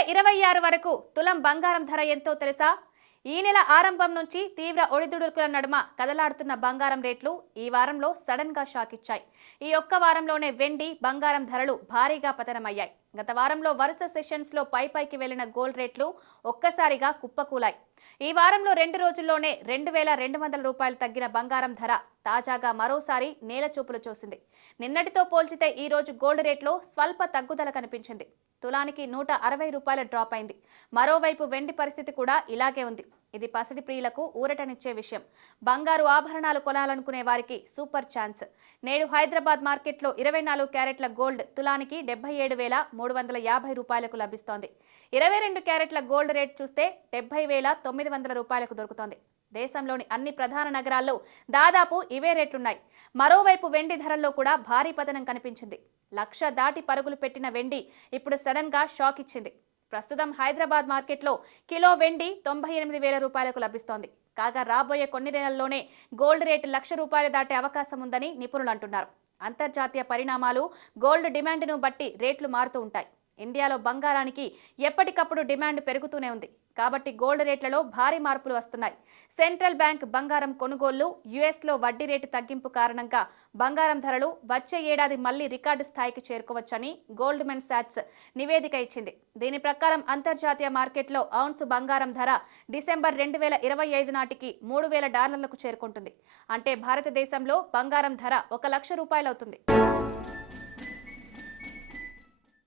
2026 వరకు తులం బంగారం ధర ఎంతో తెలుసా? ఈ నెల ఆరంభం నుంచి తీవ్ర ఒడిదుడుకుల నడుమ కదలాడుతున్న బంగారం రేట్లు ఈ వారంలో సడన్ గా షాక్ ఇచ్చాయి. ఈ ఒక్క వారంలోనే వెండి, బంగారం ధరలు భారీగా పతనమయ్యాయి. గత వారంలో వరుస సెషన్స్ లో పైకి వెళ్లిన గోల్డ్ రేట్లు ఒక్కసారిగా కుప్పకూలాయి. ఈ వారంలో 2 రోజుల్లోనే 2200 రూపాయలు తగ్గిన బంగారం ధర తాజాగా మరోసారి నేలచూపులు చూసింది. నిన్నటితో పోల్చితే ఈ రోజు గోల్డ్ రేట్లో స్వల్ప తగ్గుదల కనిపించింది. తులానికి 160 రూపాయల డ్రాప్ అయింది. మరోవైపు వెండి పరిస్థితి కూడా ఇలాగే ఉంది. ఇది పసిడి ప్రియులకు ఊరటనిచ్చే విషయం. బంగారు ఆభరణాలు కొనాలనుకునే వారికి సూపర్ ఛాన్స్. నేడు హైదరాబాద్ మార్కెట్లో 24 క్యారెట్ల గోల్డ్ తులానికి 77,350 రూపాయలకు లభిస్తోంది. 22 క్యారెట్ల గోల్డ్ రేట్ చూస్తే 70,900 రూపాయలకు దొరుకుతోంది. దేశంలోని అన్ని ప్రధాన నగరాల్లో దాదాపు ఇవే రేట్లున్నాయి. మరోవైపు వెండి ధరల్లో కూడా భారీ పతనం కనిపించింది. 1,00,000 దాటి పరుగులు పెట్టిన వెండి ఇప్పుడు సడన్ గా షాక్ ఇచ్చింది. ప్రస్తుతం హైదరాబాద్ మార్కెట్లో కిలో వెండి 98,000 రూపాయలకు లభిస్తోంది. కాగా రాబోయే కొన్ని నెలల్లోనే గోల్డ్ రేటు 1,00,000 రూపాయలు దాటే అవకాశం ఉందని నిపుణులు అంటున్నారు. అంతర్జాతీయ పరిణామాలు, గోల్డ్ డిమాండ్ను బట్టి రేట్లు మారుతూ ఉంటాయి. ఇండియాలో బంగారానికి ఎప్పటికప్పుడు డిమాండ్ పెరుగుతూనే ఉంది. కాబట్టి గోల్డ్ రేట్లలో భారీ మార్పులు వస్తున్నాయి. సెంట్రల్ బ్యాంక్ బంగారం కొనుగోళ్లు, యుఎస్లో వడ్డీ రేటు తగ్గింపు కారణంగా బంగారం ధరలు వచ్చే ఏడాది మళ్లీ రికార్డు స్థాయికి చేరుకోవచ్చని గోల్డ్మెన్ సాక్స్ నివేదిక ఇచ్చింది. దీని ప్రకారం అంతర్జాతీయ మార్కెట్లో ఔన్సు బంగారం ధర డిసెంబర్ 2025 నాటికి $3,000 చేరుకుంటుంది. అంటే భారతదేశంలో బంగారం ధర 1,00,000 రూపాయలవుతుంది.